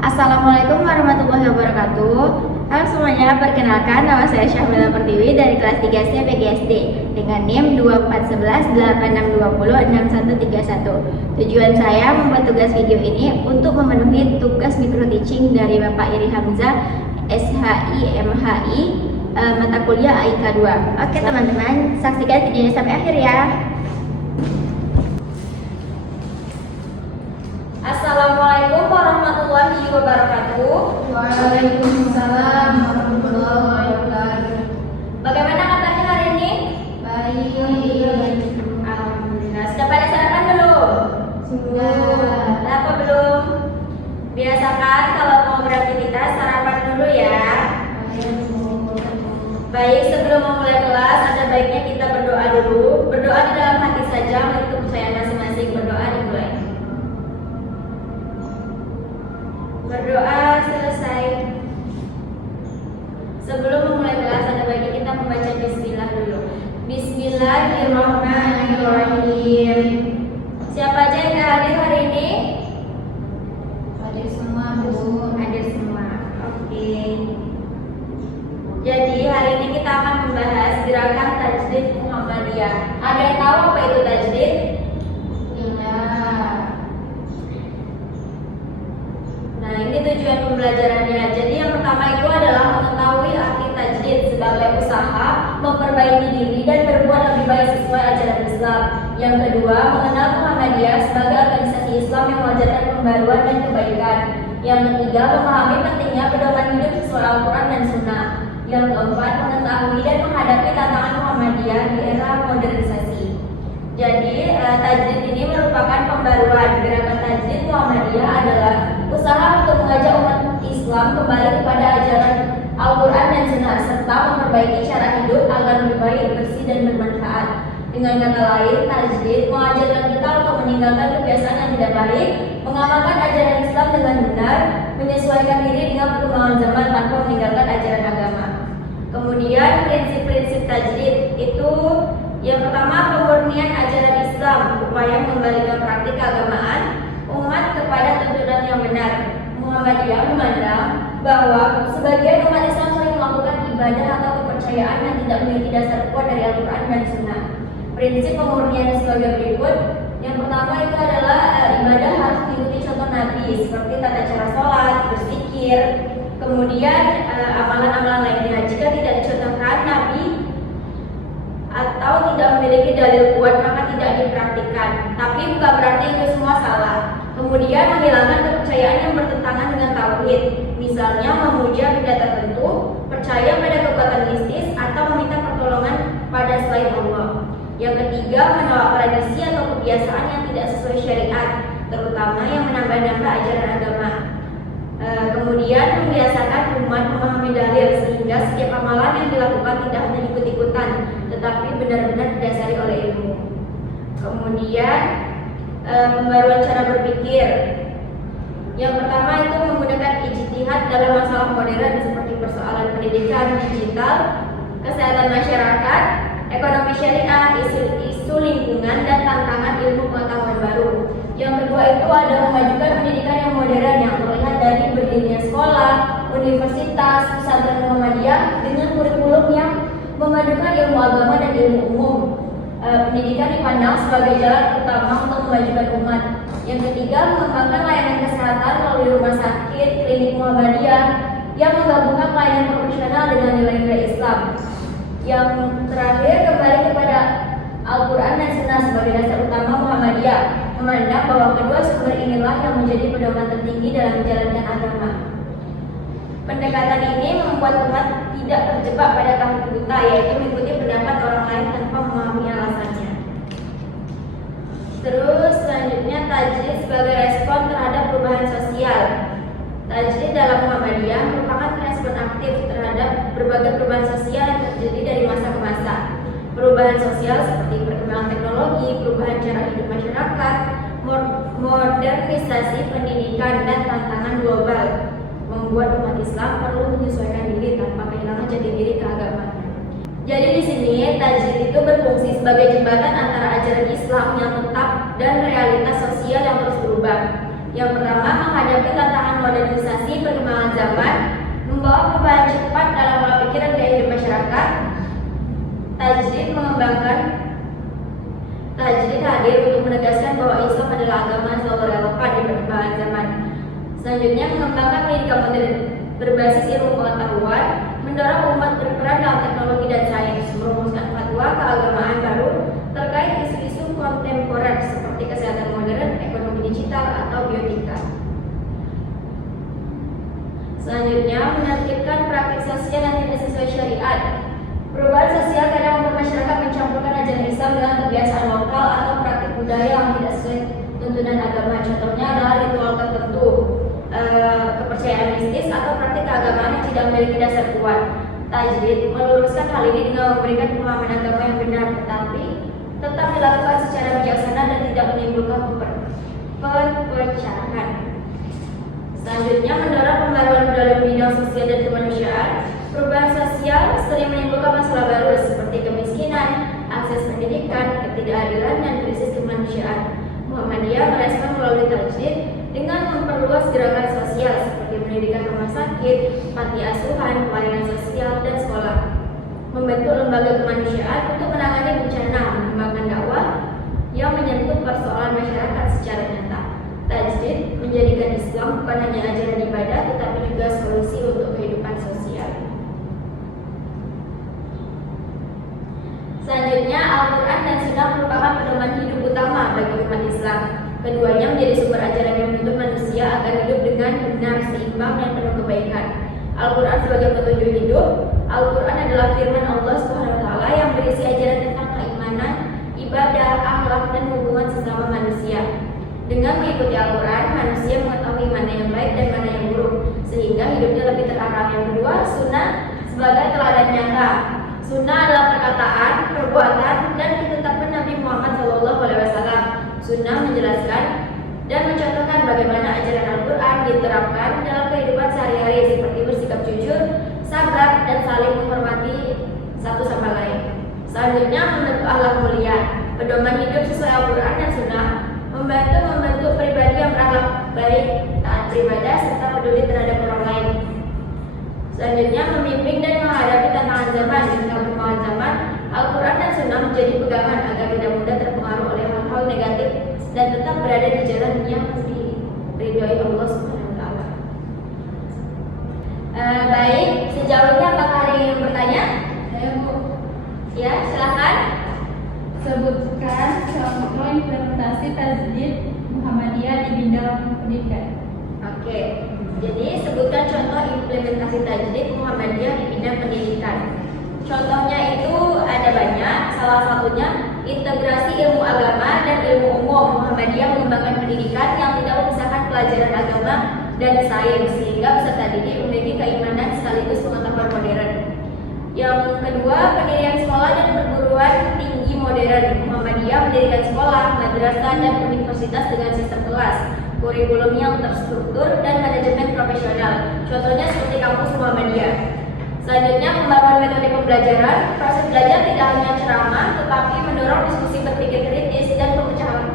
Assalamualaikum warahmatullahi wabarakatuh. Halo semuanya, perkenalkan nama saya Syahmila Pertiwi dari kelas 3C PGSD dengan NIM 241186206131. Tujuan saya membuat tugas video ini untuk memenuhi tugas micro teaching dari Bapak Iri Hamzah, SHI MHI, mata kuliah AIK 2. Oke teman-teman, saksikan videonya sampai akhir ya. Assalamualaikum warahmatullahi wabarakatuh. Waalaikumsalam warahmatullahi wabarakatuh. Bagaimana kabarnya hari ini? Baik. Alhamdulillah. Sudah pada sarapan belum? Sudah. Kenapa belum? Biasakan kalau mau beraktivitas sarapan dulu ya. Baik, sebelum memulai kelas ada baiknya kita berdoa dulu. Berdoa di dalam hati saja menurut kepercayaan masing-masing. Berdoa dimulai. Berdoa selesai. Sebelum memulai kelas ada baiknya kita membaca bismillah dulu. Bismillahirrahmanirrahim. Siapa aja yang hadir hari ini? Hadir semua, Bu. Hadir semua. Oke. Jadi hari ini kita akan membahas gerakan tajdid Muhammadiyah. Ada yang tahu apa itu tajdid? Iya. Nah, ini tujuan pembelajarannya. Jadi yang pertama itu adalah mengetahui arti tajdid sebagai usaha memperbaiki diri dan berbuat lebih baik sesuai ajaran Islam. Yang kedua, mengenal Muhammadiyah sebagai organisasi Islam yang mengajarkan pembaruan dan kebaikan. Yang ketiga, memahami pentingnya pedoman hidup sesuai Al-Quran dan Sunnah. Yang keempat, mengetahui dan menghadapi tantangan Muhammadiyah di era modernisasi. Jadi, tajdid ini merupakan pembaruan. Gerakan tajdid Muhammadiyah adalah usaha untuk mengajak umat Islam kembali kepada ajaran Al-Quran dan Sunnah serta memperbaiki cara hidup agar lebih baik, bersih dan bermanfaat. Dengan kata lain, tajdid mengajarkan kita untuk meninggalkan kebiasaan yang tidak baik, mengamalkan ajaran Islam dengan benar, menyesuaikan diri dengan perkembangan zaman tanpa meninggalkan ajaran agama. Kemudian prinsip-prinsip tajdid itu yang pertama, pemurnian ajaran Islam, upaya mengembalikan praktik keagamaan umat kepada tuntunan yang benar. Muhammadiyah memandang bahwa sebagian umat Islam sering melakukan ibadah atau kepercayaan yang tidak memiliki dasar kuat dari Al-Quran dan Sunnah. Prinsip pemurnian sebagai berikut. Yang pertama itu adalah ibadah harus mengikuti contoh Nabi seperti tata cara sholat, berzikir. Kemudian amalan-amalan lainnya jika tidak dicontohkan Nabi atau tidak memiliki dalil kuat maka tidak dipraktikkan. Tapi bukan berarti itu semua salah. Kemudian menghilangkan kepercayaan yang bertentangan dengan tauhid, misalnya memuja benda tertentu, percaya pada kekuatan mistis atau meminta pertolongan pada selain Allah. Yang ketiga, menolak tradisi atau kebiasaan yang tidak sesuai syariat, terutama yang menambah-nambah ajaran agama. Kemudian membiasakan umat memahami dalil sehingga setiap amalan yang dilakukan tidak hanya ikut-ikutan, tetapi benar-benar didasari oleh ilmu. Kemudian pembaruan cara berpikir. Yang pertama itu menggunakan ijtihad dalam masalah modern seperti persoalan pendidikan digital, kesehatan masyarakat, ekonomi syariah, isu lingkungan dan tantangan ilmu pengetahuan baru. Yang kedua itu ada memajukan pendidikan yang modern yang terlihat dari berdirinya sekolah, universitas, pesantren Muhammadiyah dengan kurikulum yang memadukan ilmu agama dan ilmu umum. Pendidikan dipandang sebagai jalan utama untuk memajukan umat. Yang ketiga, mengembangkan layanan kesehatan melalui rumah sakit, klinik Muhammadiyah yang menggabungkan pelayanan profesional dengan nilai-nilai Islam. Yang terakhir, kembali kepada Al-Quran dan Sunnah sebagai dasar utama Muhammadiyah, memandang bahwa kedua sumber inilah yang menjadi pedoman tertinggi dalam menjalankan agama. Pendekatan ini membuat umat tidak terjebak pada tauhid buta, yaitu mengikuti pendapat orang lain tanpa memahami alasannya. Terus selanjutnya tajdid sebagai respon terhadap perubahan sosial. Tajdid dalam Muhammadiyah merupakan respon aktif terhadap berbagai perubahan sosial yang terjadi dari masa ke masa. Perubahan sosial seperti perkembangan teknologi, perubahan cara hidup masyarakat, modernisasi pendidikan dan tantangan global membuat umat Islam perlu menyesuaikan diri tanpa kehilangan jati diri keagamaan. Jadi di sini tajdid itu berfungsi sebagai jembatan antara ajaran Islam yang tetap dan realitas sosial yang terus berubah. Yang pertama, menghadapi tantangan modernisasi zaman, membawa perubahan cepat dalam pola pikir dan gaya hidup masyarakat. Tajdid hadir untuk menegaskan bahwa Islam adalah agama yang selalu relevan di perkembangan zaman. Selanjutnya, mengembangkan pendidikan modern berbasis ilmu pengetahuan, mendorong umat berperan dalam teknologi dan sains, merumuskan fatwa keagamaan baru terkait isu-isu kontemporer seperti kesehatan modern, ekonomi digital, atau biotika. Selanjutnya, menertibkan praktik sosial yang tidak sesuai syariat. Perubahan sosial kadang membuat masyarakat mencampurkan ajaran Islam dengan kebiasaan lokal atau praktik budaya yang tidak sesuai tuntunan agama. Contohnya adalah ritual tertentu, kepercayaan mistis, atau praktik keagamaan yang tidak memiliki dasar kuat. Tajdid meluruskan hal ini dengan memberikan pemahaman agama yang benar, tetapi tetap dilakukan secara bijaksana dan tidak menimbulkan perpecahan. Selanjutnya, mendorong pembaruan dalam bidang sosial dan kemanusiaan. Perubahan sosial sering menimbulkan masalah baru seperti kemiskinan, akses pendidikan, ketidakadilan, dan krisis kemanusiaan. Muhammadiyah merespon melalui tajdid dengan memperluas gerakan sosial seperti pendidikan rumah sakit, panti asuhan, pelayanan sosial, dan sekolah. Membentuk lembaga kemanusiaan untuk menangani bencana, mengembangkan dakwah yang menyentuh persoalan masyarakat secara nyata. Tajdid menjadikan Islam bukan hanya ajaran ibadah, tetapi juga solusi untuk kehidupan sosial. Selanjutnya, Al-Quran dan Sunnah merupakan pedoman hidup utama bagi umat Islam. Keduanya menjadi sumber ajaran yang menuntut manusia agar hidup dengan benar, seimbang, dan penuh kebaikan. Al-Quran sebagai petunjuk hidup. Al-Quran adalah firman Allah SWT yang berisi ajaran tentang keimanan, ibadah, akhlak, dan hubungan sesama manusia. Dengan mengikuti Al-Quran, manusia mengetahui mana yang baik dan mana yang buruk, sehingga hidupnya lebih terarah. Yang kedua, Sunnah sebagai teladan nyata. Sunnah adalah perkataan, perbuatan, dan ketetapan Nabi Muhammad SAW. Sunnah menjelaskan dan mencontohkan bagaimana ajaran Al-Quran diterapkan dalam kehidupan sehari-hari seperti bersikap jujur, sabar, dan saling menghormati satu sama lain. Selanjutnya, membentuk akhlak mulia. Pedoman hidup sesuai Al-Quran dan Sunnah membentuk pribadi yang berakhlak baik, taat beribadah, serta peduli terhadap orang lain. Selanjutnya, memimpin dan menghadapi tantangan zaman. Dengan perkembangan zaman, Al-Quran dan Sunnah menjadi pegangan agar tidak mudah terpengaruh oleh hal-hal negatif dan tetap berada di jalan yang diridhoi Allah SWT. Baik, sejauh ini apakah ada yang bertanya? Saya Bu, Ya, silakan. sebutkan contoh implementasi tajdid Muhammadiyah di bidang pendidikan. Oke, jadi sebutkan contoh implementasi tajdid Muhammadiyah di bidang pendidikan. Contohnya itu ada banyak, salah satunya integrasi ilmu agama dan ilmu umum. Muhammadiyah mengembangkan pendidikan yang tidak memisahkan pelajaran agama dan sains, sehingga peserta didik memiliki keimanan sekaligus pengetahuan modern. Yang kedua, pendirian sekolah dan perguruan tinggi modern. Muhammadiyah mendirikan sekolah, madrasah, dan universitas dengan sistem kelas, kurikulum yang terstruktur, dan manajemen profesional. Contohnya seperti kampus Muhammadiyah. Selanjutnya, pembaruan metode pembelajaran. Proses belajar tidak hanya ceramah, tetapi mendorong diskusi berpikir kritis dan pemecahan.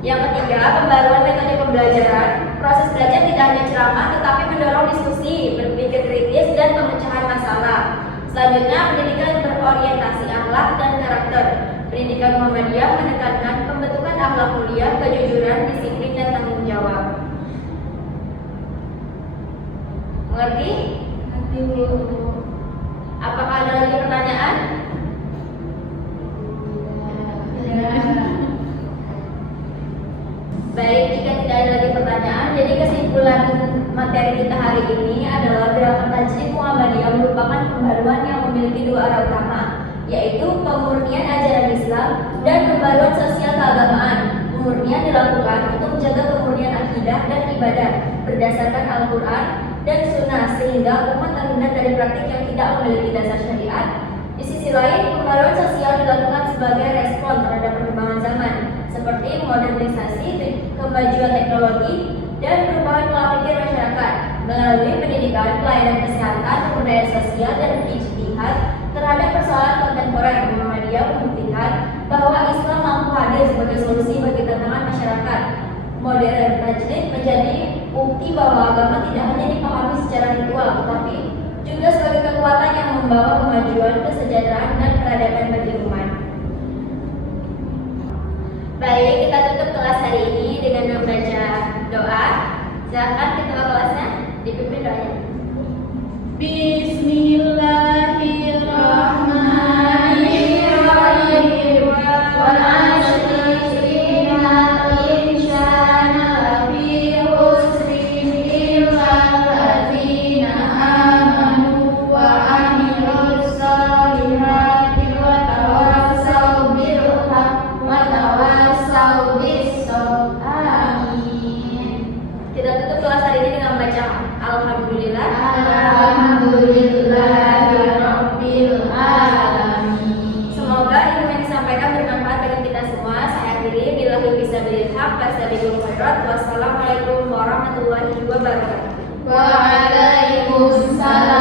Yang ketiga, pembaruan metode pembelajaran. Proses belajar tidak hanya ceramah, tetapi mendorong diskusi berpikir kritis dan pemecahan masalah. Selanjutnya, pendidikan berorientasi akhlak dan karakter. Pendidikan Muhammadiyah menekankan pembentukan akhlak mulia, kejujuran, disiplin, dan tanggung jawab. Mengerti? Nanti Bu. Apakah ada lagi pertanyaan? Ya. Baik, jika tidak ada lagi pertanyaan, jadi kesimpulan materi kita hari ini adalah gerakan tajdid Muhammadiyah merupakan pembaruan yang memiliki dua arah utama, yaitu pemurnian ajaran Islam dan pembaruan sosial keagamaan. Pemurnian dilakukan untuk menjaga kemurnian akidah dan ibadah berdasarkan Al-Quran dan Sunnah, sehingga umat terhindar dari praktik yang tidak memiliki dasar syariat. Di sisi lain, pembaruan sosial dilakukan sebagai respon terhadap perkembangan zaman, seperti modernisasi, kemajuan teknologi, dan perubahan pola pikir masyarakat melalui pendidikan, pelayanan kesehatan, pemberdayaan sosial, dan ijtihad terhadap persoalan kontemporer. Muhammadiyah membuktikan bahwa Islam mampu hadir sebagai solusi bagi tantangan masyarakat modern. Tajdid menjadi bukti bahwa agama tidak hanya dipahami secara ritual, tetapi juga sebagai kekuatan yang membawa kemajuan, kesejahteraan, dan peradaban bagi umat. Baik, kita tutup kelas hari ini dengan membaca doa. Silakan ketua kelasnya dipimpin doanya. Bismillahirrahmanirrahim. Wal 'ashri innal insana lafi khusrin illa allazina amanu wa 'amilus solihati wa tawassaw bil haqqi wa tawassaw bis sabr. Amin. Kita tutup kelas hari ini dengan membaca Alhamdulillah. Alhamdulillahirabbil alamin. Semoga ilmu yang disampaikan bermanfaat bagi kita semua. Saya akhiri billahi fisabilil haq fastabiqul khairat. Wassalamualaikum warahmatullahi wabarakatuh. Waalaikumsalam